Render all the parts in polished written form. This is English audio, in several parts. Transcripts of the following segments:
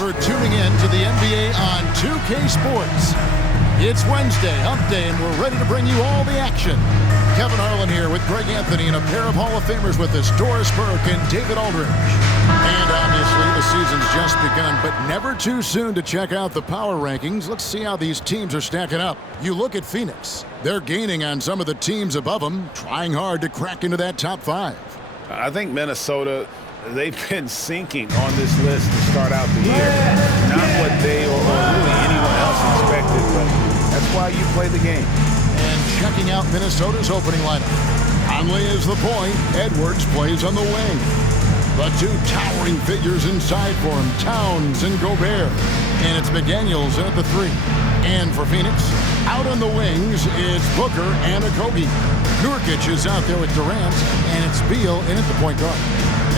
for tuning in to the NBA on 2K Sports. It's Wednesday, Hump Day, and we're ready to bring you all the action. Kevin Harlan here with Greg Anthony and a pair of Hall of Famers with us, Doris Burke and David Aldridge. And obviously the season's just begun, but never too soon to check out the power rankings. Let's see how these teams are stacking up. You look at Phoenix. They're gaining on some of the teams above them, trying hard to crack into that top 5. I think Minnesota, they've been sinking on this list to start out the year. Not what they or really anyone else expected, but that's why you play the game. And checking out Minnesota's opening lineup. Conley is the point. Edwards plays on the wing. The two towering figures inside for him, Towns and Gobert. And it's McDaniels in at the 3. And for Phoenix, out on the wings is Booker and Okogie. Nurkic is out there with Durant, and it's Beal in at the point guard.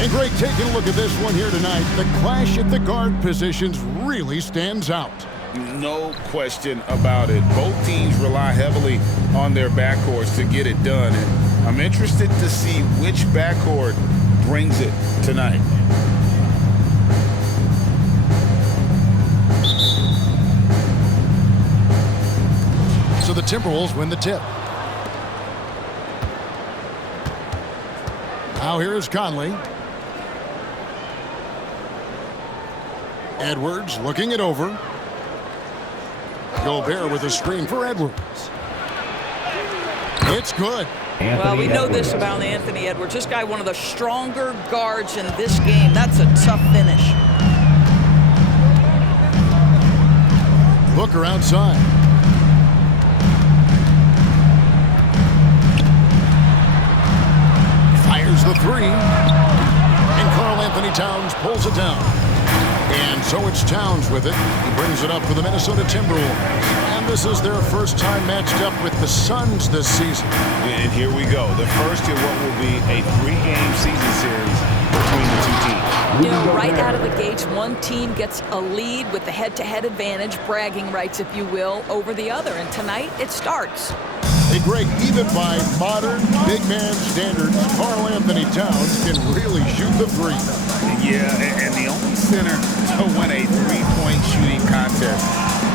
And Greg, taking a look at this one here tonight, the clash at the guard positions really stands out. No question about it. Both teams rely heavily on their backcourts to get it done. And I'm interested to see which backcourt brings it tonight. So the Timberwolves win the tip. Now here's Conley. Edwards looking it over. Gobert with a screen for Edwards. It's good. Well, we know this about Anthony Edwards. This guy, one of the stronger guards in this game. That's a tough finish. Booker outside. Fires the 3. And Karl Anthony Towns pulls it down. And so it's Towns with it. He brings it up for the Minnesota Timberwolves. And this is their first time matched up with the Suns this season. And here we go. The first in what will be a 3-game season series between the two teams. You know, right out of the gates, one team gets a lead with the head-to-head advantage, bragging rights, if you will, over the other. And tonight, it starts. Hey, Greg, even by modern big man standards, Karl Anthony Towns can really shoot the 3. Yeah, and the only center to win a 3-point shooting contest.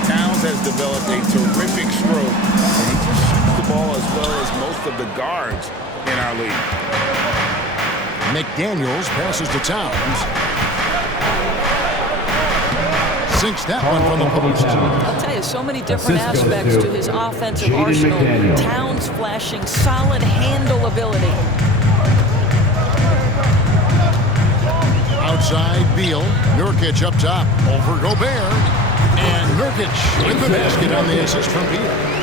Towns has developed a terrific stroke, and he just shoots the ball as well as most of the guards in our league. McDaniels passes to Towns. Sinks that one from the post. I'll tell you, so many different aspects to his offensive arsenal. Towns flashing solid handle ability. Outside, Beal. Nurkic up top. Over Gobert. And Nurkic with the basket on the assist from Beal.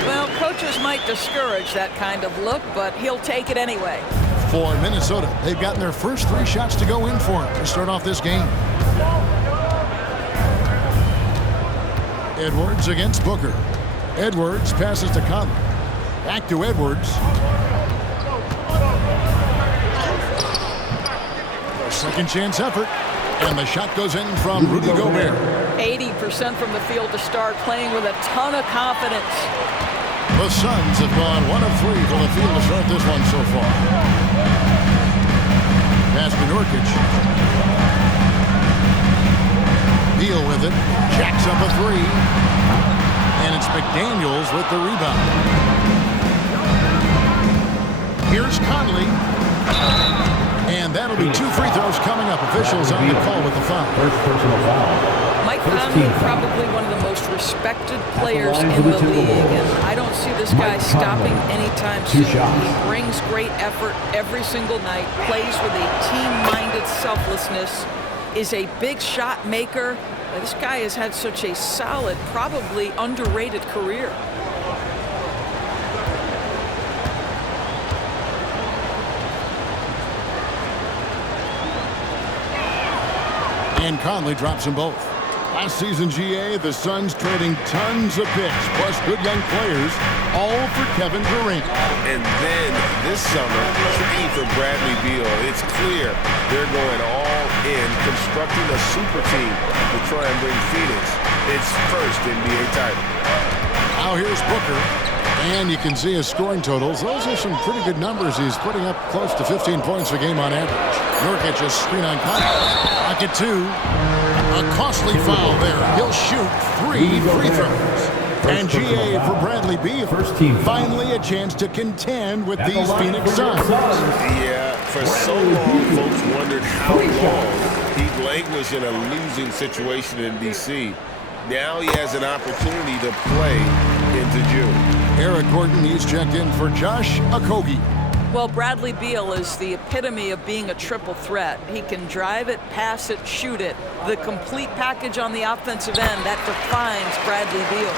Well, coaches might discourage that kind of look, but he'll take it anyway. For Minnesota, they've gotten their first 3 shots to go in for him to start off this game. Edwards against Booker. Edwards passes to Conley. Back to Edwards. Second chance effort. And the shot goes in from Rudy Gobert. 80% from the field to start, playing with a ton of confidence. The Suns have gone 1 of 3 from the field to start this one so far. Pass to Nurkic. Beal with it. Jacks up a 3. And it's McDaniels with the rebound. Here's Conley. And that'll be 2 free throws coming up. Officials on the call with the foul. First personal foul. Mike Conley, probably one of the most respected players in the league, and I don't see this guy stopping anytime soon. He brings great effort every single night, plays with a team-minded selflessness, is a big shot maker. This guy has had such a solid, probably underrated career. And Conley drops them both. Last season, GA, the Suns trading tons of picks, plus good young players, all for Kevin Durant. And then this summer, trading for Bradley Beal. It's clear they're going all in, constructing a super team to try and bring Phoenix its first NBA title. Now here's Booker. And you can see his scoring totals. Those are some pretty good numbers. He's putting up close to 15 points a game on average. Nurkic just screen on Conley. Pocket 2. A costly foul there. He'll shoot 3 free throws. And GA for Bradley Beal. Finally a chance to contend with these Phoenix Suns. Yeah, for so long, folks wondered how long he'd languished in a losing situation in D.C. Now he has an opportunity to play into June. Eric Gordon, he's checked in for Josh Okogie. Well, Bradley Beal is the epitome of being a triple threat. He can drive it, pass it, shoot it. The complete package on the offensive end, that defines Bradley Beal.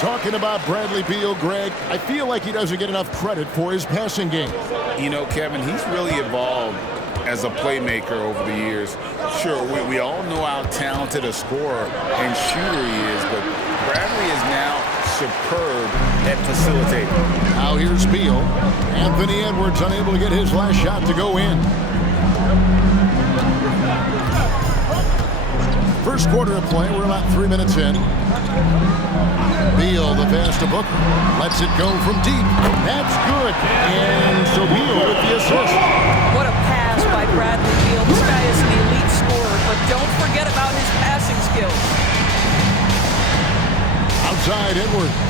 Talking about Bradley Beal, Greg, I feel like he doesn't get enough credit for his passing game. You know, Kevin, he's really evolved as a playmaker over the years. Sure, we all know how talented a scorer and shooter he is, but Bradley is now superb at facilitating. Now here's Beal. Anthony Edwards unable to get his last shot to go in. First quarter of play, we're about 3 minutes in. Beal, the pass to Booker. Lets it go from deep. That's good. And so Beal with the assist. What a pass by Bradley Beal. This guy is an elite scorer, but don't forget about his passing skills. Outside Edwards.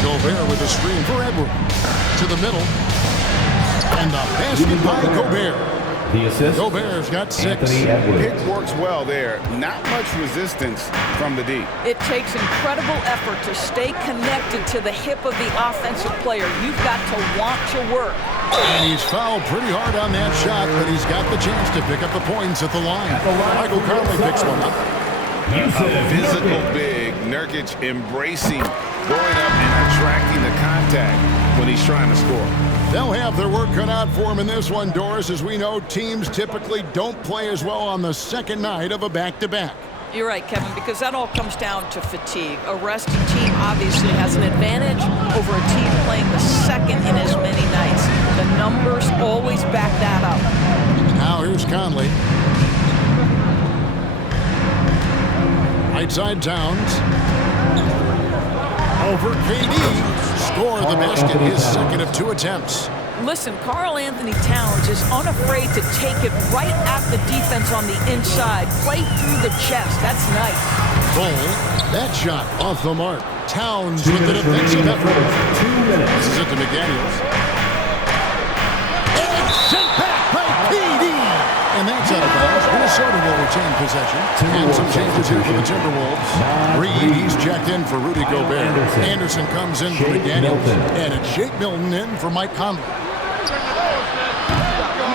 Gobert with a screen for Edwards. To the middle. And the basket by Gobert. The assist. Gobert's got 6. Pick works well there. Not much resistance from the D. It takes incredible effort to stay connected to the hip of the offensive player. You've got to want to work. And he's fouled pretty hard on that shot, but he's got the chance to pick up the points at the line. Michael Conley picks one up. A physical big. Nurkic embracing, going up and attracting the contact when he's trying to score. They'll have their work cut out for him in this one, Doris. As we know, teams typically don't play as well on the second night of a back-to-back. You're right, Kevin, because that all comes down to fatigue. A rested team obviously has an advantage over a team playing the second in as many nights. The numbers always back that up. Now here's Conley. Right side Towns. Over KD. Score the basket, his second of 2 attempts. Listen, Karl Anthony Towns is unafraid to take it right at the defense on the inside. Play through the chest. That's nice. Bull. That shot off the mark. Towns with the defensive effort. 2 minutes. This is it to McDaniels. And sent back by KD. And that's out of bounds. Minnesota will retain possession. And some changes here for the Timberwolves. Reed, he's checked in for Rudy Gobert. Anderson comes in for McDaniels. And it's Shake Milton in for Mike Conley.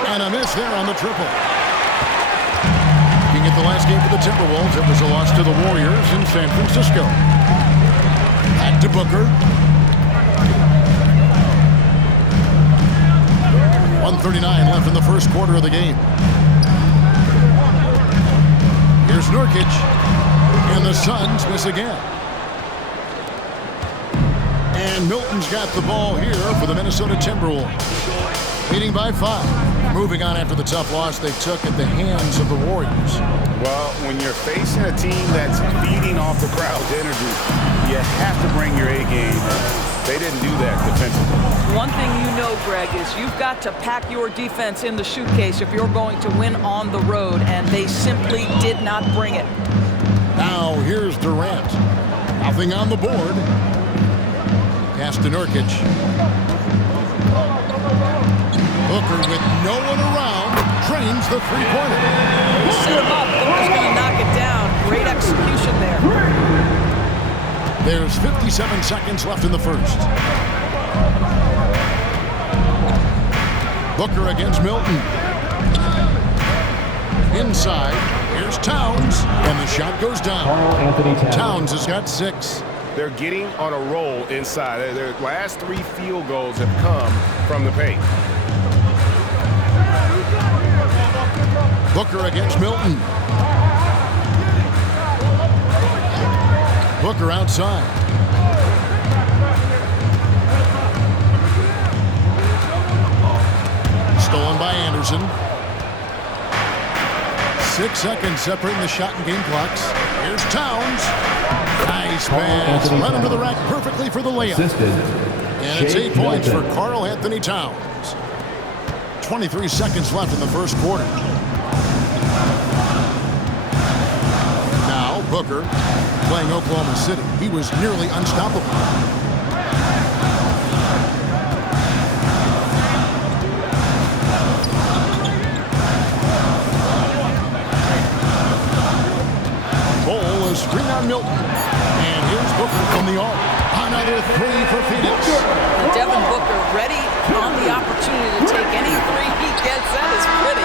And a miss there on the triple. Looking at the last game for the Timberwolves, it was a loss to the Warriors in San Francisco. Back to Booker. 1:39 left in the first quarter of the game. Here's Nurkic, and the Suns miss again. And Milton's got the ball here for the Minnesota Timberwolves. Leading by 5. Moving on after the tough loss they took at the hands of the Warriors. Well, when you're facing a team that's feeding off the crowd's energy, you have to bring your A game. They didn't do that defensively. One thing you know, Greg, is you've got to pack your defense in the suitcase if you're going to win on the road, and they simply did not bring it. Now here's Durant. Nothing on the board. Pass to Nurkic. Booker with no one around drains the three-pointer. Set him up. Booker's going to knock it down. Great execution there. There's 57 seconds left in the first. Booker against Milton. Inside. Here's Towns. And the shot goes down. Karl Anthony Towns has got 6. They're getting on a roll inside. Their last 3 field goals have come from the paint. Booker against Milton. Booker outside. Stolen by Anderson. 6 seconds separating the shot and game clocks. Here's Towns. Nice pass. Right under the rack perfectly for the layup. And it's 8 points for Karl Anthony Towns. 23 seconds left in the first quarter. Booker. Playing Oklahoma City, he was nearly unstoppable. Cole, a screen on Milton. And here's Booker from the arc. Another three for Phoenix. Devin Booker ready on the opportunity to take any three he gets. That is pretty.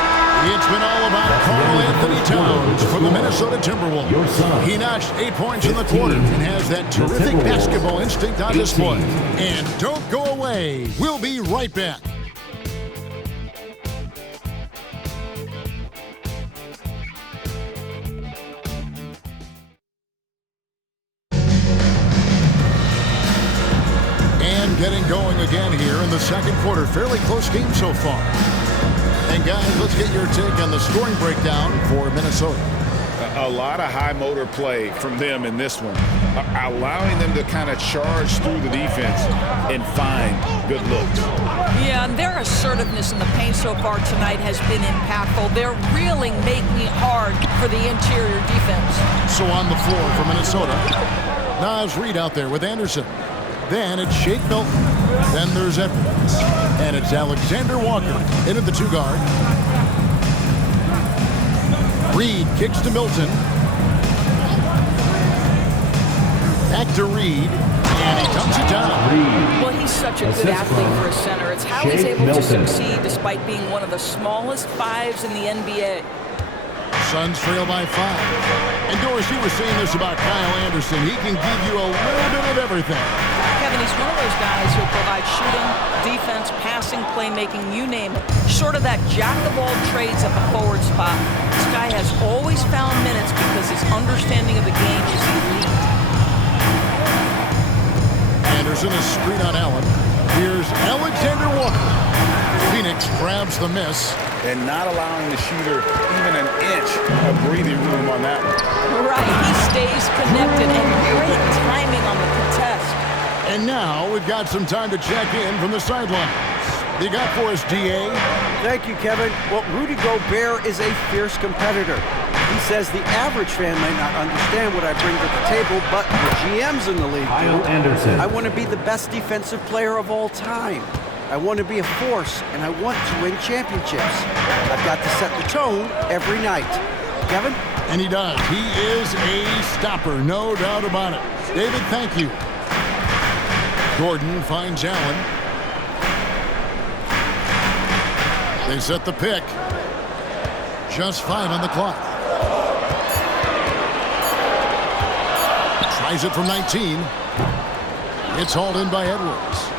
It's been all about Karl Anthony Towns from the Minnesota Timberwolves. He notched 8 points in the quarter and has that terrific basketball instinct on display. And don't go away. We'll be right back. Getting going again here in the second quarter. Fairly close game so far. And guys, let's get your take on the scoring breakdown for Minnesota. A lot of high motor play from them in this one, allowing them to kind of charge through the defense and find good looks. Yeah, and their assertiveness in the paint so far tonight has been impactful. They're really making it hard for the interior defense. So on the floor for Minnesota, Naz Reid out there with Anderson. Then it's Shake Milton. Then there's Edwards. And it's Alexander Walker in at the 2-guard. Reid kicks to Milton. Back to Reid. And he dumps it down. Well, he's such a good athlete for a center. It's how he's able to succeed despite being one of the smallest fives in the NBA. Suns trail by 5. And Doris, you were saying this about Kyle Anderson. He can give you a little bit of everything. Kevin, he's one of those guys who provide shooting, defense, passing, playmaking, you name it. Short of that jack-of-all-trades at the forward spot, this guy has always found minutes because his understanding of the game is elite. Anderson is screen on Allen. Here's Alexander Walker. Phoenix grabs the miss. And not allowing the shooter even an inch of breathing room on that one. Right, he stays connected and great timing on the contest. And now we've got some time to check in from the sidelines. You got for us, DA? Thank you, Kevin. Well, Rudy Gobert is a fierce competitor. He says the average fan may not understand what I bring to the table, but the GMs in the league do. I want to be the best defensive player of all time. I want to be a force, and I want to win championships. I've got to set the tone every night. Kevin? And he does. He is a stopper, no doubt about it. David, thank you. Gordon finds Allen. They set the pick. Just 5 on the clock. Tries it from 19. It's hauled in by Edwards.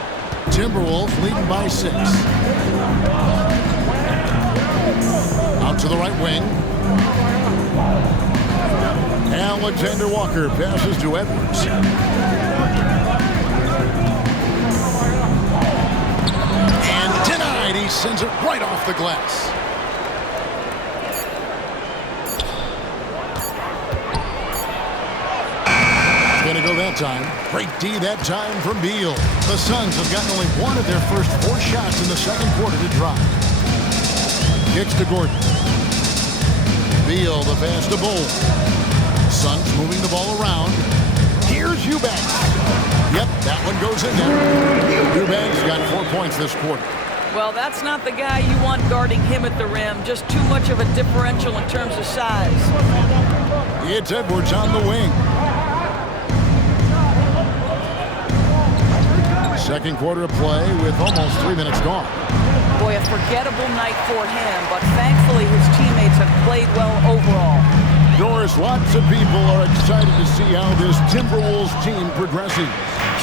Timberwolves leading by 6. Out to the right wing. Alexander Walker passes to Edwards. And denied. He sends it right off the glass. Gonna go that time. Great D that time from Beal. The Suns have gotten only one of their first 4 shots in the second quarter to drop. Kicks to Gordon. Beal, the pass to Bull. Suns moving the ball around. Here's Eubanks. Yep, that one goes in there. Eubanks got 4 points this quarter. Well, that's not the guy you want guarding him at the rim. Just too much of a differential in terms of size. It's Edwards on the wing. Second quarter of play with almost 3 minutes gone. Boy, a forgettable night for him, but thankfully his teammates have played well overall. Doris, lots of people are excited to see how this Timberwolves team progresses.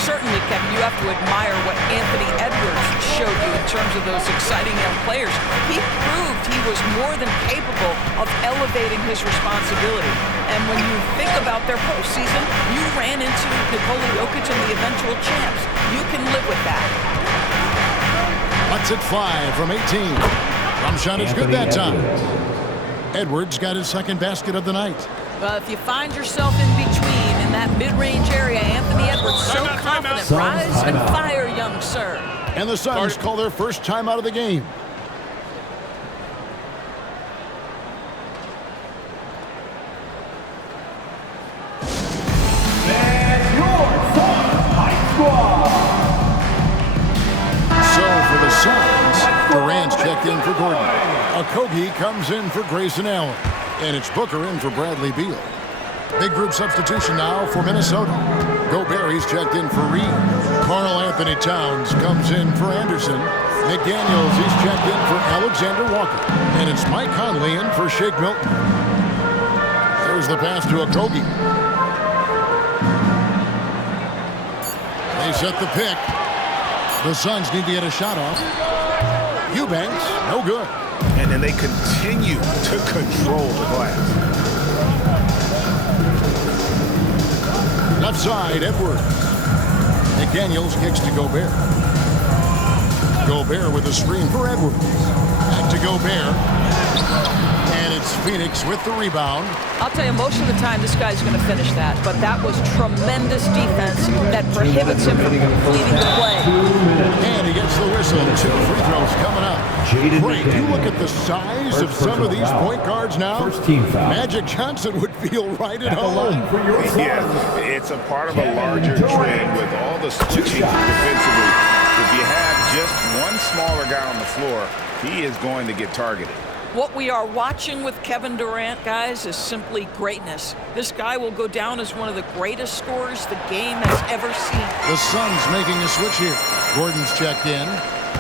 Certainly, Kevin, you have to admire what Anthony Edwards showed you in terms of those exciting young players. He proved he was more than capable of elevating his responsibility. And when you think about their postseason, you ran into Nikola Jokic and the eventual champs. You can live with that. Cuts it 5 from 18. Jump shot is good that time. Edwards got his second basket of the night. Well, if you find yourself in between in that mid-range area, Anthony Edwards, so confident. Rise and fire, young sir. And the Suns call their first time out of the game. So for the Suns, Durant's checked in for Gordon. Okogie comes in for Grayson Allen. And it's Booker in for Bradley Beal. Big group substitution now for Minnesota. Gobert, he's checked in for Reed. Karl Anthony Towns comes in for Anderson. McDaniels, he's checked in for Alexander Walker. And it's Mike Conley in for Shake Milton. There's the pass to Okogie. They set the pick. The Suns need to get a shot off. Eubanks, no good. And then they continue to control the glass. Left side, Edwards. McDaniels kicks to Gobert. Gobert with a screen for Edwards. Back to Gobert. And it's Phoenix with the rebound. I'll tell you, most of the time this guy's going to finish that, but that was tremendous defense that prohibits him from completing the play. And he gets the whistle. 2 free throws coming up. Great. You look at the size of some of these point guards now. Magic Johnson would feel right at home. Yeah, it's a part of a larger trend with all the switching defensively. If you have just one smaller guy on the floor, he is going to get targeted. What we are watching with Kevin Durant, guys, is simply greatness. This guy will go down as one of the greatest scorers the game has ever seen. The Suns making a switch here. Gordon's checked in.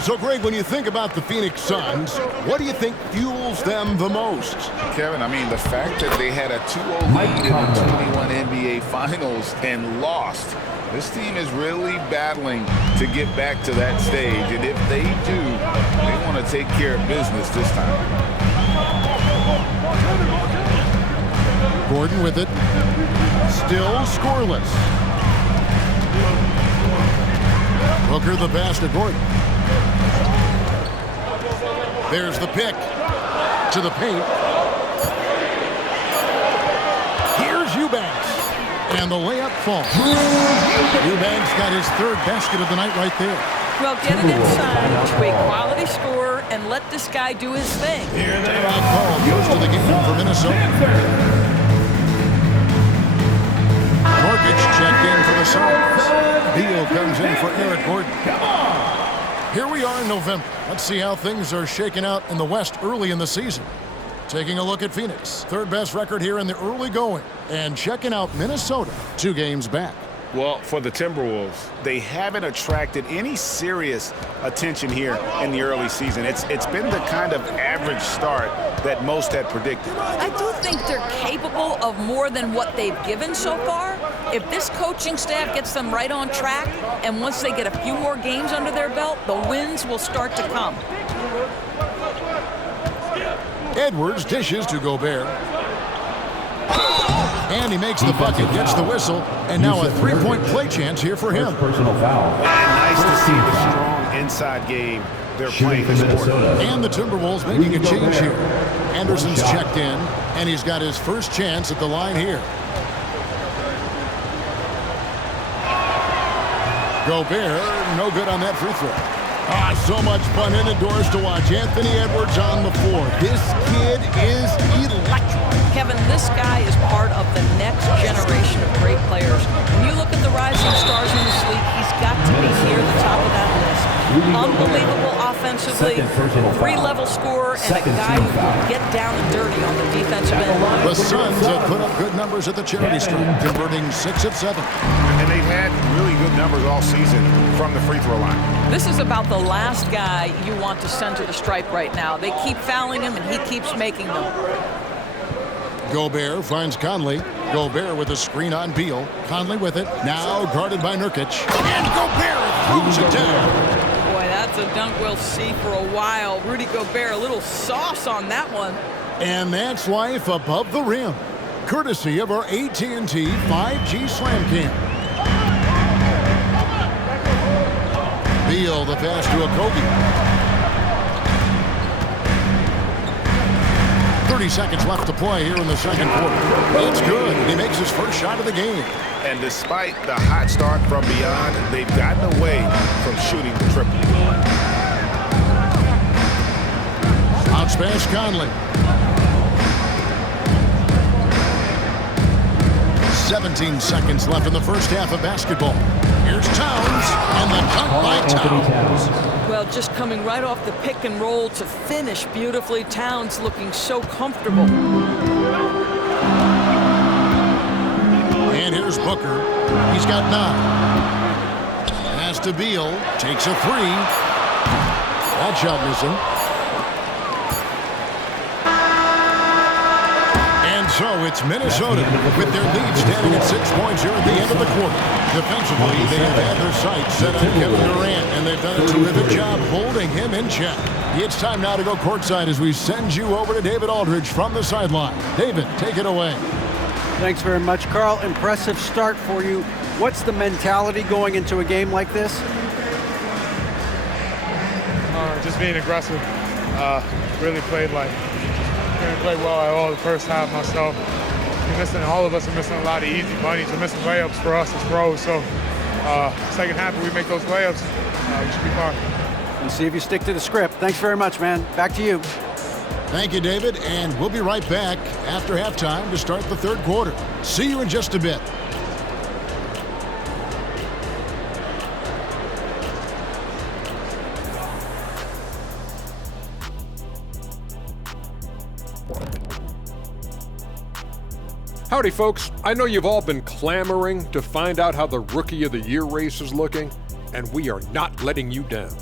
So, Greg, when you think about the Phoenix Suns, what do you think fuels them the most? Kevin, I mean, the fact that they had a 2-0 lead in the 21 NBA Finals and lost. This team is really battling to get back to that stage, and if they do, they want to take care of business this time. Gordon with it. Still scoreless. Booker the pass to Gordon. There's the pick to the paint. Here's Eubanks. And the layup falls. Eubanks got his 3rd basket of the night right there. Well, get it inside to a quality scorer and let this guy do his thing. Karl goes to the game for Minnesota. Nurkic checked in for the Suns. Beal comes in for Eric Gordon. Here we are in November. Let's see how things are shaking out in the West early in the season. Taking a look at Phoenix. 3rd best record here in the early going. And checking out Minnesota 2 games back. Well, for the Timberwolves, they haven't attracted any serious attention here in the early season. It's been the kind of average start that most had predicted. I do think they're capable of more than what they've given so far. If this coaching staff gets them right on track, and once they get a few more games under their belt, the wins will start to come. Edwards dishes to Gobert. And he makes the bucket, gets the whistle, and now a 3-point play chance here for him. Personal foul. And nice to see the strong inside game they're playing this quarter. And the Timberwolves making a change here. Anderson's checked in, and he's got his first chance at the line here. Gobert, no good on that free throw. So much fun in the doors to watch. Anthony Edwards on the floor. This kid is electric. Kevin, this guy is part of the next generation of great players. When you look at the rising stars in this league, he's got to be near the top of that list. Unbelievable offensively, 3-level scorer, and a guy who can get down and dirty on the defensive end. The Suns have put up good numbers at the charity stripe, converting 6 of 7. And they've had really good numbers all season from the free throw line. This is about the last guy you want to send to the stripe right now. They keep fouling him, and he keeps making them. Gobert finds Conley. Gobert with a screen on Beal. Conley with it. Now guarded by Nurkic. And Gobert throws it down. Boy, that's a dunk we'll see for a while. Rudy Gobert, a little sauce on that one. And that's life above the rim. Courtesy of our AT&T 5G Slam Cam. Beal, the pass to Okogie. 30 seconds left to play here in the second quarter. It's good. He makes his first shot of the game. And despite the hot start from beyond, they've gotten away from shooting the triple. Bounce pass Conley. 17 seconds left in the first half of basketball. Here's Towns, and the dunk by Towns. Well, just coming right off the pick and roll to finish beautifully. Towns looking so comfortable. And here's Booker. He's got 9. Pass to Beal. Takes a 3. That shot missing. And so it's Minnesota with their lead standing at 6 points here at the end of the quarter. Defensively, they have had their sights set on Kevin Durant, and they've done a terrific job holding him in check. It's time now to go courtside as we send you over to David Aldridge from the sideline. David, take it away. Thanks very much, Carl. Impressive start for you. What's the mentality going into a game like this? Just being aggressive. Really played well at all the first half myself. All of us are missing a lot of easy bunnies. We're missing layups for us as pros. So second half, if we make those layups, we should be fine. And see if you stick to the script. Thanks very much, man. Back to you. Thank you, David, and we'll be right back after halftime to start the third quarter. See you in just a bit. Howdy, folks. I know you've all been clamoring to find out how the Rookie of the Year race is looking, and we are not letting you down.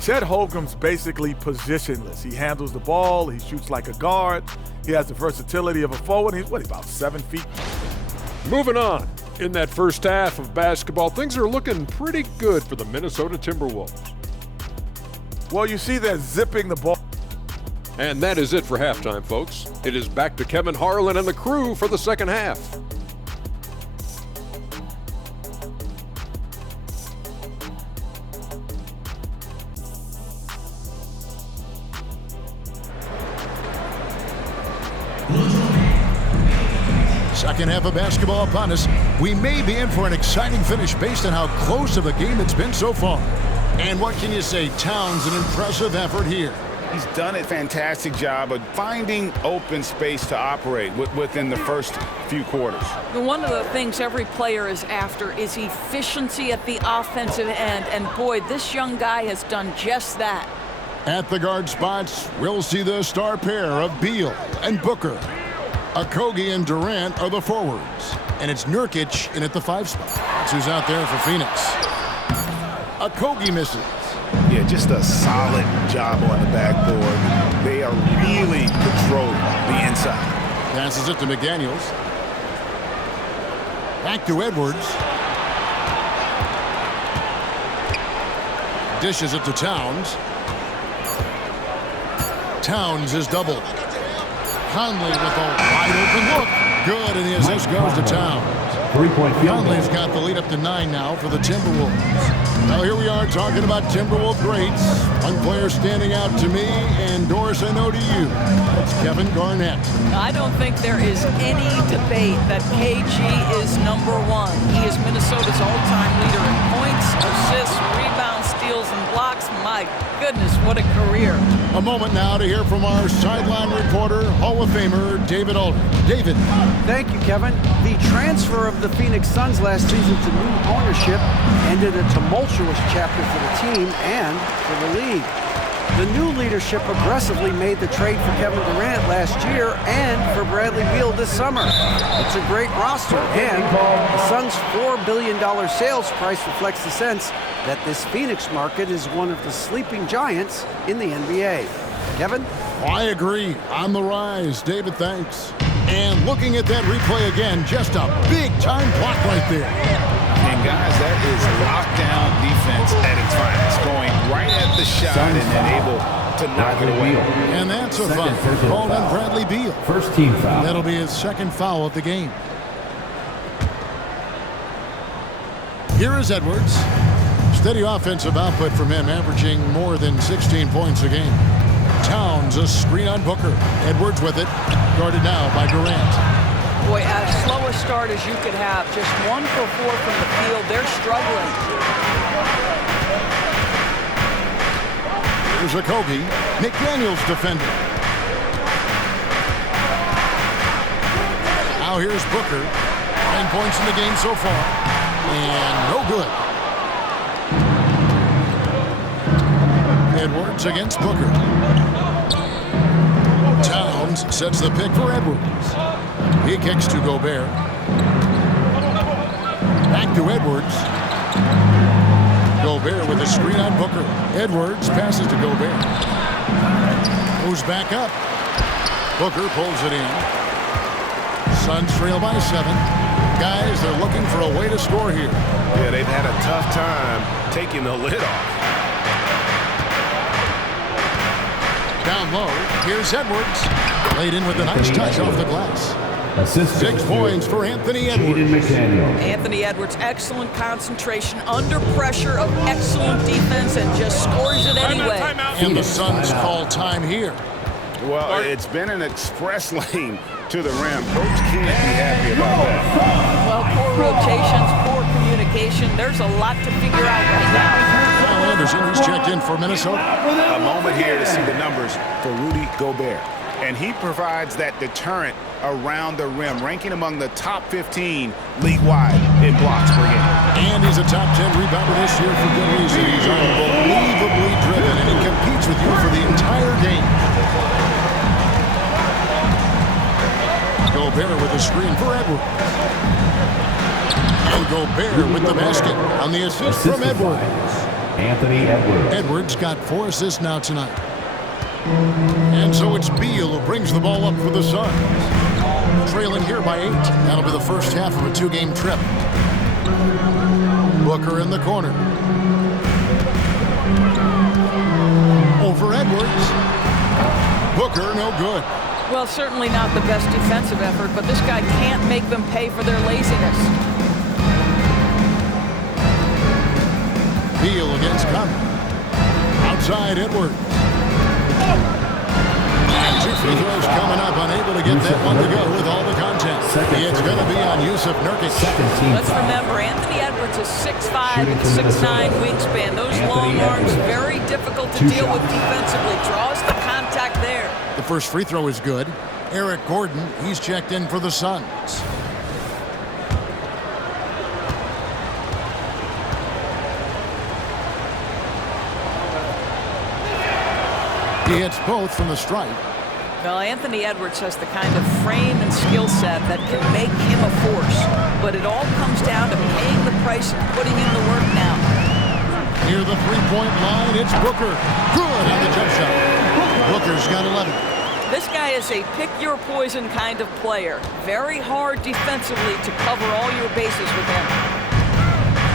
Chet Holmgren's basically positionless. He handles the ball, he shoots like a guard, he has the versatility of a forward. He's, about 7 feet? Moving on. In that first half of basketball, things are looking pretty good for the Minnesota Timberwolves. Well, you see they're zipping the ball. And that is it for halftime, folks. It is back to Kevin Harlan and the crew for the second half. Second half of basketball upon us. We may be in for an exciting finish based on how close of a game it's been so far. And what can you say? Towns, an impressive effort here. He's done a fantastic job of finding open space to operate within the first few quarters. One of the things every player is after is efficiency at the offensive end. And boy, this young guy has done just that. At the guard spots, we'll see the star pair of Beal and Booker. Okogie and Durant are the forwards. And it's Nurkic in at the 5 spot. That's who's out there for Phoenix. Okogie misses. Yeah, just a solid job on the backboard. They are really controlling the inside. Passes it to McDaniels. Back to Edwards. Dishes it to Towns. Towns is doubled. Conley with a wide open look. Good, and the assist goes to Towns. 3-point field goal. Conley's got the lead up to 9 now for the Timberwolves. Now here we are talking about Timberwolves greats. One player standing out to me, and Doris, I know to you. It's Kevin Garnett. I don't think there is any debate that KG is number 1. He is Minnesota's all-time leader in points, assists, rebounds, steals, and blocks. My goodness, what a career. A moment now to hear from our sideline reporter, Hall of Famer David Aldridge. David. Thank you, Kevin. The transfer of the Phoenix Suns last season to new ownership ended a tumultuous chapter for the team and for the league. The new leadership aggressively made the trade for Kevin Durant last year and for Bradley Beal this summer. It's a great roster, and the Suns' $4 billion sales price reflects the sense that this Phoenix market is one of the sleeping giants in the NBA. Kevin? I agree. On the rise. David, thanks. And looking at that replay again, just a big-time block right there. And guys, that is lockdown defense at its finest, going right at the shot and then able to knock it away. And that's a foul called on Bradley Beal. First team foul. That'll be his second foul of the game. Here is Edwards. Steady offensive output from him, averaging more than 16 points a game. Towns, a screen on Booker. Edwards with it, guarded now by Durant. Boy, as slow a start as you could have. Just 1 for 4 from the field. They're struggling. Here's Okogie. McDaniels defending. Now here's Booker. 9 points in the game so far. And no good. Edwards against Booker. Towns sets the pick for Edwards. He kicks to Gobert. Back to Edwards. Gobert with a screen on Booker. Edwards passes to Gobert. Moves back up. Booker pulls it in. Suns trail by 7. Guys, they're looking for a way to score here. Yeah, they've had a tough time taking the lid off. Down low, here's Edwards. Laid in with a nice touch off the glass. 6 points for Anthony Edwards. Anthony Edwards, excellent concentration, under pressure of excellent defense, and just scores it anyway. And the Suns call time here. Well, it's been an express lane to the rim. Coach can't be happy about that. Well, poor rotations, poor communication. There's a lot to figure out right now. Kyle Anderson, who's checked in for Minnesota. A moment here to see the numbers for Rudy Gobert. And he provides that deterrent around the rim, ranking among the top 15 league-wide in blocks per game. And he's a top 10 rebounder this year for good reason. He's unbelievably driven, and he competes with you for the entire game. Gobert with a screen for Edwards. And Gobert with the basket on the assist from Edwards. Anthony Edwards. Edwards got 4 assists now tonight. And so it's Beal who brings the ball up for the Suns. Trailing here by 8. That'll be the first half of a 2-game trip. Booker in the corner. Over Edwards. Booker, no good. Well, certainly not the best defensive effort, but this guy can't make them pay for their laziness. Beal against Conley. Outside Edwards. And 2 free throws coming up, unable to get that one to go with all the content. It's going to be on Yusuf Nurkic. Let's remember, Anthony Edwards is 6'5", 6'9" wingspan. Those long arms, very difficult to deal with defensively. Draws the contact there. The first free throw is good. Eric Gordon, he's checked in for the Suns. He hits both from the stripe. Well, Anthony Edwards has the kind of frame and skill set that can make him a force. But it all comes down to paying the price and putting in the work now. Near the three-point line, it's Booker. Good on the jump shot. Booker's got 11. This guy is a pick-your-poison kind of player. Very hard defensively to cover all your bases with him.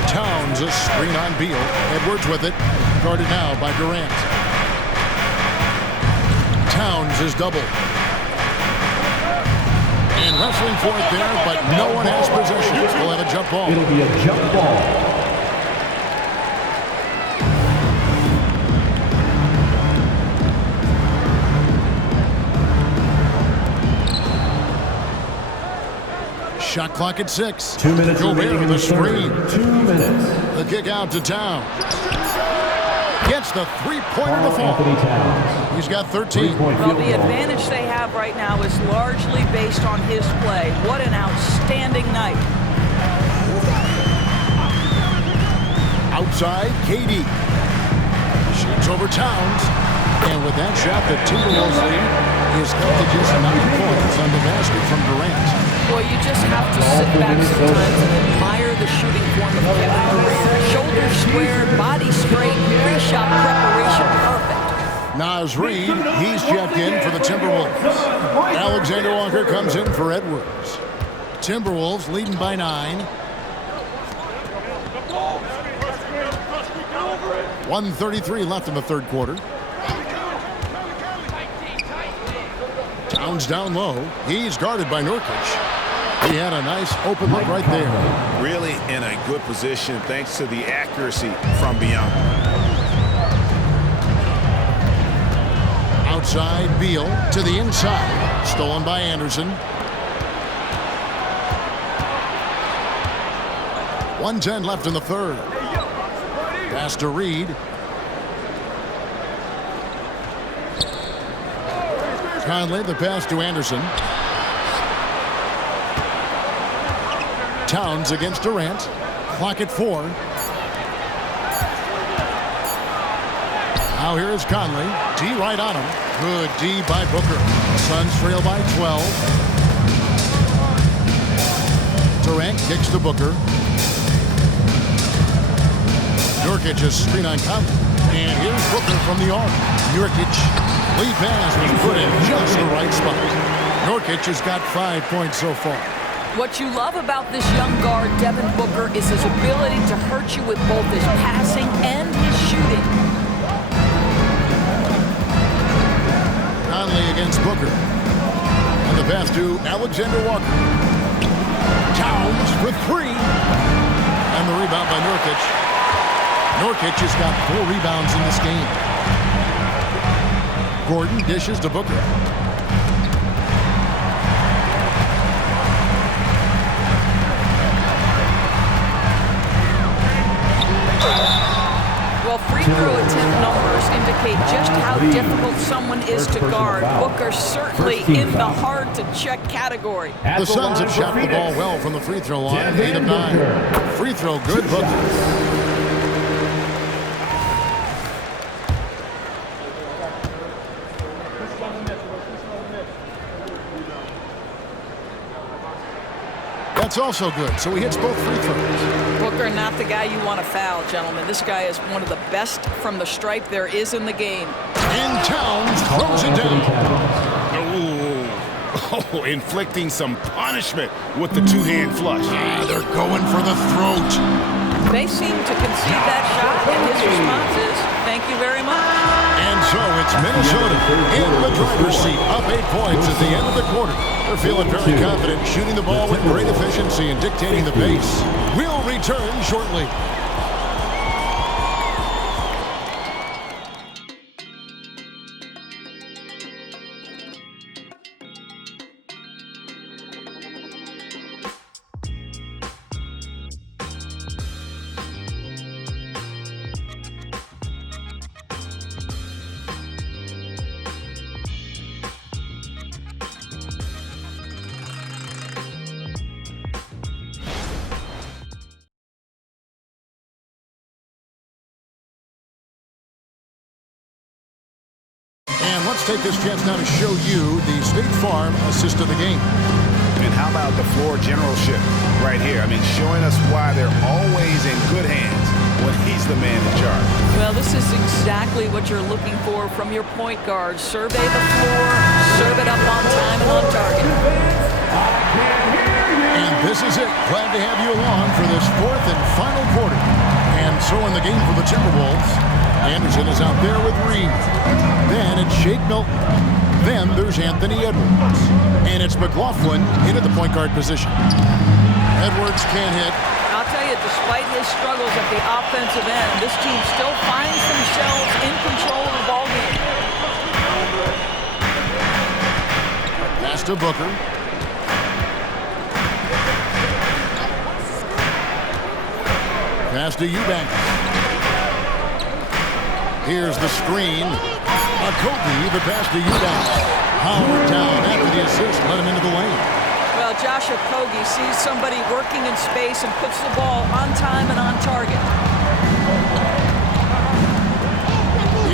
Towns, a screen on Beal. Edwards with it. Guarded now by Durant. Towns is double. And wrestling for it there, but no one has possession. We'll have a jump ball. It'll be a jump ball. Shot clock at 6. 2 minutes remaining in the screen. 2 minutes. The kick out to Towns. Gets the three-pointer to fall. Anthony Towns. He's got 13. Well, the advantage they have right now is largely based on his play. What an outstanding night. Outside, KD. Shoots over Towns. And with that shot, the Timberwolves lead is cut to just 9 points on the basket from Durant. Well, you just have to sit back sometimes and admire the shooting form of Kevin Durant. Shoulders squared, body straight, pre-shot preparation perfect. Naz Reid, he's checked in for the Timberwolves. Alexander Walker comes in for Edwards. Timberwolves leading by 9. 1:33 left in the third quarter. Towns down low. He's guarded by Nurkic. He had a nice open look right there. Really in a good position thanks to the accuracy from beyond. Outside, Beal to the inside. Stolen by Anderson. 1:10 left in the third. Pass to Reid. Conley, the pass to Anderson. Towns against Durant. Clock at 4. Now here is Conley. D right on him. Good D by Booker. Suns trail by 12. Durant kicks to Booker. Nurkic's screen on Conley. And here's Booker from the arc. Nurkic. Lead pass was put in just the right spot. Nurkic has got 5 points so far. What you love about this young guard, Devin Booker, is his ability to hurt you with both his passing and his shooting. Conley against Booker. And the pass to Alexander Walker. Towns for 3. And the rebound by Nurkic. Nurkic has got 4 rebounds in this game. Gordon dishes to Booker. Well, free throw attempt numbers indicate just how difficult someone is to guard. Booker certainly in the hard-to-check category. The Suns have shot the ball well from the free throw line. 8 of 9. Free throw good, Booker. That's also good, so he hits both free throws. Booker, not the guy you want to foul, gentlemen. This guy is one of the best from the stripe there is in the game. And Towns throws it down. Oh, inflicting some punishment with the two-hand flush. They're going for the throat. They seem to concede that shot, and his response is, thank you very much. And so it's Minnesota in the driver's seat, up 8 points at the end of the quarter. They're feeling very confident, shooting the ball with great efficiency and dictating the pace. We'll return shortly. And let's take this chance now to show you the State Farm assist of the game. And how about the floor generalship right here? I mean, showing us why they're always in good hands when he's the man in charge. Well, this is exactly what you're looking for from your point guard. Survey the floor, serve it up on time and on target. And this is it. Glad to have you along for this 4th and final quarter. And so in the game for the Timberwolves, Anderson is out there with Reed. Then it's Shake Milton. Then there's Anthony Edwards. And it's McLaughlin into the point guard position. Edwards can't hit. I'll tell you, despite his struggles at the offensive end, this team still finds themselves in control of the ballgame. Pass to Booker. Pass to Eubanks. Here's the screen. Kobe, the pass to Eubanks. Howard down after the assist, let him into the lane. Well, Josh Okogie sees somebody working in space and puts the ball on time and on target.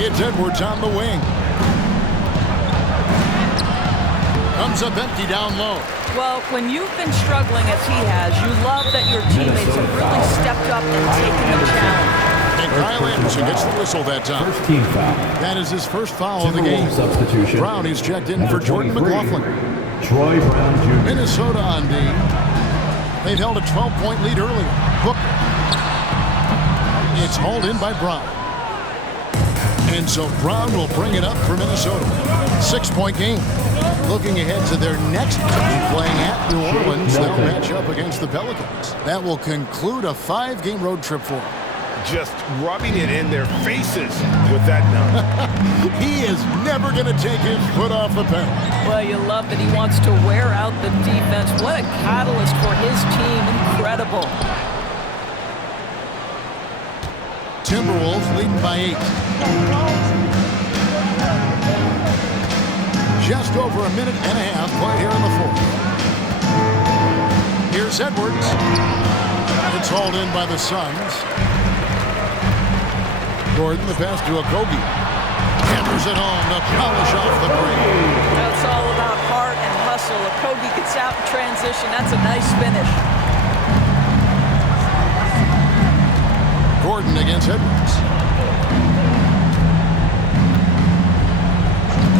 It's Edwards on the wing. Comes up empty down low. Well, when you've been struggling as he has, you love that your teammates have really stepped up and taken the challenge. And Kyle Anderson gets the whistle that time. First team foul. That is his first foul of the game. Substitution. Brown is checked in for Jordan McLaughlin. Troy Brown Jr. Minnesota on D. They've held a 12-point lead earlier. Booker. It's hauled in by Brown. And so Brown will bring it up for Minnesota. 6-point game. Looking ahead to their next game, playing at New Orleans, they'll match up against the Pelicans. That will conclude a 5-game road trip for them. Just rubbing it in their faces with that number. He is never going to take his foot off the pedal. Well, you love that he wants to wear out the defense. What a catalyst for his team. Incredible. Timberwolves leading by 8. Just over a minute and a half played here in the 4th. Here's Here's Edwards. It's hauled in by the Suns. Gordon, the pass to Okogie. Hammers it home to polish off the break. That's all about heart and hustle. Okogie gets out in transition. That's a nice finish. Gordon against Edwards.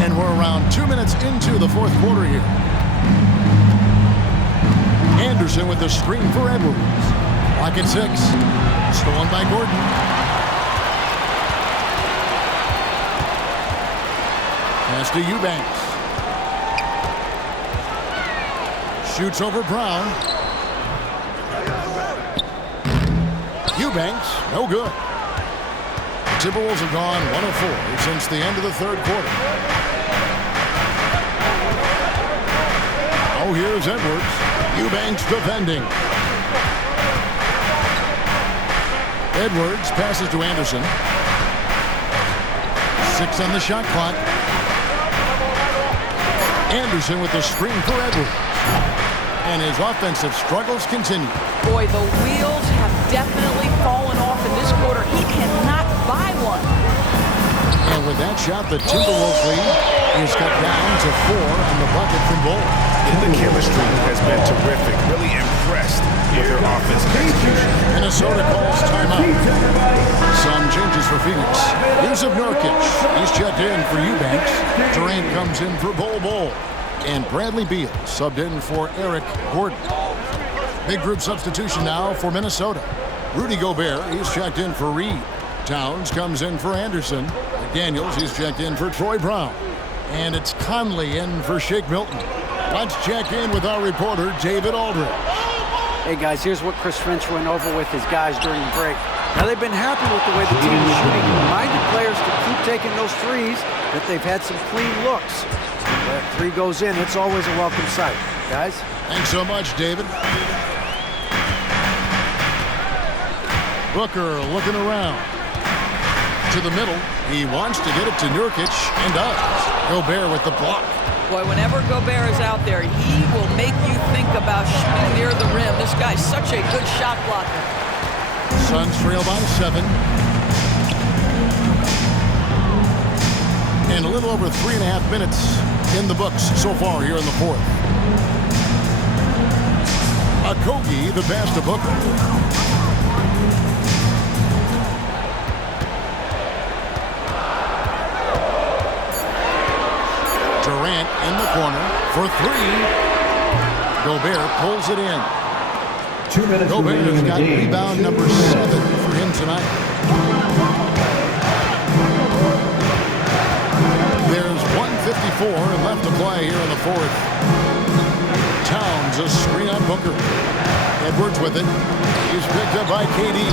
And we're around 2 minutes into the fourth quarter here. Anderson with the screen for Edwards. Lock at 6. Stolen by Gordon. Pass to Eubanks. Shoots over Brown. Eubanks, no good. The Timberwolves have gone 1 of 4 since the end of the third quarter. Oh, here's Edwards. Eubanks defending. Edwards passes to Anderson. 6 on the shot clock. Anderson with the screen for Edwards. And his offensive struggles continue. Boy, the wheels have definitely fallen off in this quarter. He cannot buy one. And with that shot, the Timberwolves lead is cut down to 4 on the bucket from Bull. The chemistry has been terrific. Really impressed with their offensive execution. Minnesota calls timeout. Some changes for Phoenix. Here's of Nurkic. He's checked in for Eubanks. Durant comes in for Bull. And Bradley Beal subbed in for Eric Gordon. Big group substitution now for Minnesota. Rudy Gobert, he's checked in for Reed. Towns comes in for Anderson. McDaniels, he's checked in for Troy Brown. And it's Conley in for Shake Milton. Let's check in with our reporter, David Aldridge. Hey, guys, here's what Chris Finch went over with his guys during the break. Now, they've been happy with the way the team is shooting. Reminded players to keep taking those threes, that they've had some clean looks. When that 3 goes in, it's always a welcome sight. Guys? Thanks so much, David. Booker looking around. To the middle. He wants to get it to Nurkic and does. Gobert with the block. Boy, whenever Gobert is out there, he will make you think about shooting near the rim. This guy's such a good shot blocker. Suns trail by 7. And a little over 3.5 minutes in the books so far here in the fourth. Okogie, the pass to Booker. Durant in the corner for 3. Gobert pulls it in. 2 minutes Gobert has got rebound number 7 for him tonight. There's 1:54 left to play here in the fourth. Towns a screen on Booker. Edwards with it. He's picked up by KD.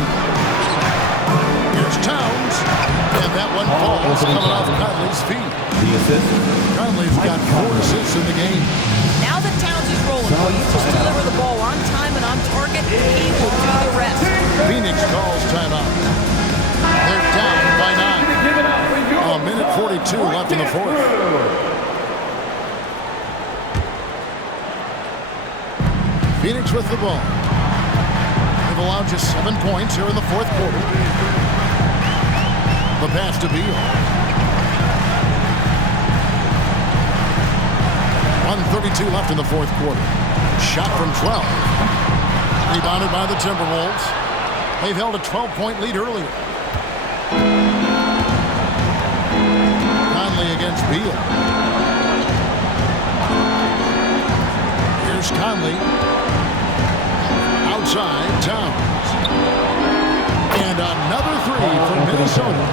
Here's Towns. And that one falls coming off Conley's feet. The assist. Conley's got 4 assists in the game. Now that Towns is rolling, boy, you just deliver the ball on time and on target, he will do the rest. Phoenix calls timeout. They're down by 9. A minute 42 left in the fourth. Phoenix with the ball. They've allowed just 7 points here in the fourth quarter. The pass to Beal. 1:32 left in the fourth quarter. Shot from 12. Rebounded by the Timberwolves. They've held a 12-point lead earlier. Conley against Beal. Here's Conley. Outside, Towns. And another 3 from Minnesota.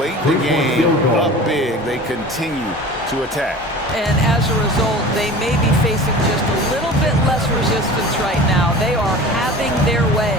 Late in the game, up big, they continue to attack. And as a result, they may be facing just a little bit less resistance right now. They are having their way.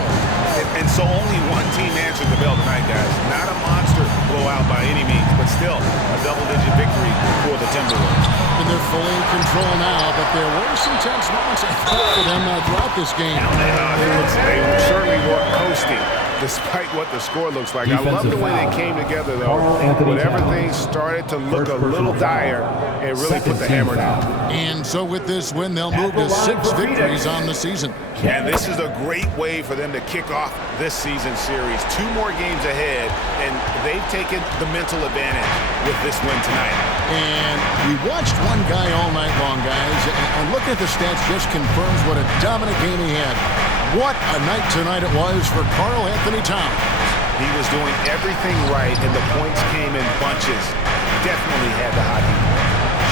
And so only one team answered the bell tonight, guys. Not a monster blowout by any means, but still a double-digit victory for the Timberwolves. And they're fully in control now, but there were some tense moments, I thought, for them throughout this game. They certainly were coasting. despite what the score looks like. I love the way they came together, though. Whenever things started to look a little dire, it really put the hammer down. And so with this win, they'll move to 6 victories on the season. And this is a great way for them to kick off this season series. 2 more games ahead, and they've taken the mental advantage with this win tonight. And we watched one guy all night long, guys, and looking at the stats just confirms what a dominant game he had. What a night tonight it was for Karl Anthony Towns. He was doing everything right, and the points came in bunches. Definitely had the hot heat.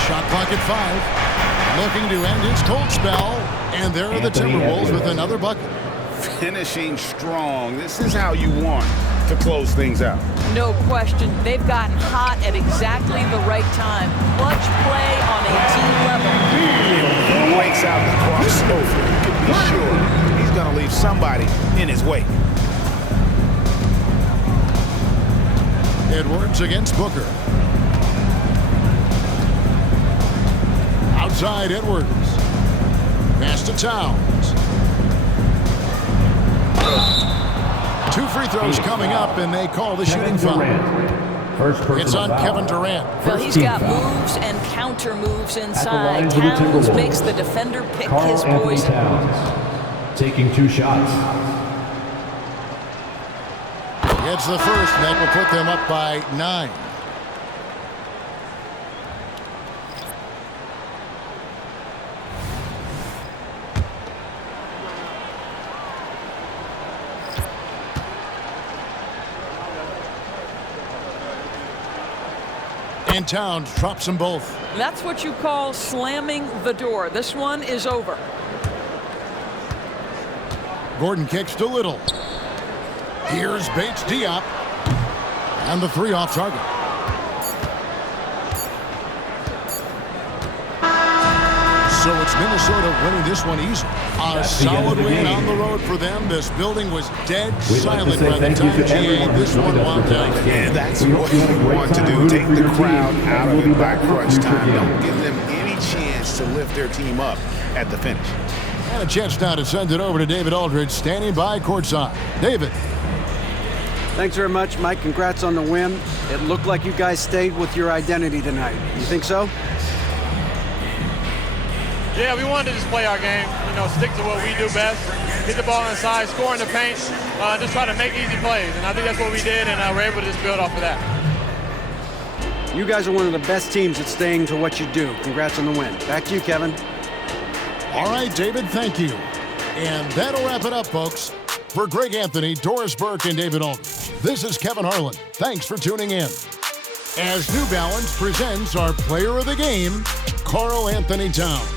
Shot clock at 5. Looking to end his cold spell. And there are the Timberwolves with another bucket. Finishing strong. This is how you want to close things out. No question. They've gotten hot at exactly the right time. Clutch play on a team level. He breaks out the crossover. You can be sure he's going to leave somebody in his wake. Edwards against Booker. Outside Edwards. Pass to Towns. 2 free throws coming up, and they call the shooting foul. It's on Kevin Durant. Well, he's got moves and counter moves inside. Towns makes the defender pick his poison. Taking 2 shots. Gets the first, and that will put them up by 9. And Towns drops them both. That's what you call slamming the door. This one is over. Gordon kicks to Little. Here's Bates Diop. And the 3 off target. So it's Minnesota winning this one easy. A solid win on the road for them. This building was dead silent by the time GA this one wound down. And that's what you want to do. Take the crowd out of it by crunch time. Don't give them any chance to lift their team up at the finish. And a chance now to send it over to David Aldridge, standing by courtside. David. Thanks very much, Mike. Congrats on the win. It looked like you guys stayed with your identity tonight. You think so? Yeah, we wanted to just play our game, stick to what we do best, hit the ball inside, score in the paint, just try to make easy plays. And I think that's what we did, and we're able to just build off of that. You guys are one of the best teams at staying to what you do. Congrats on the win. Back to you, Kevin. All right, David, thank you. And that'll wrap it up, folks. For Greg Anthony, Doris Burke, and David Aldridge, this is Kevin Harlan. Thanks for tuning in. As New Balance presents our player of the game, Karl Anthony Towns.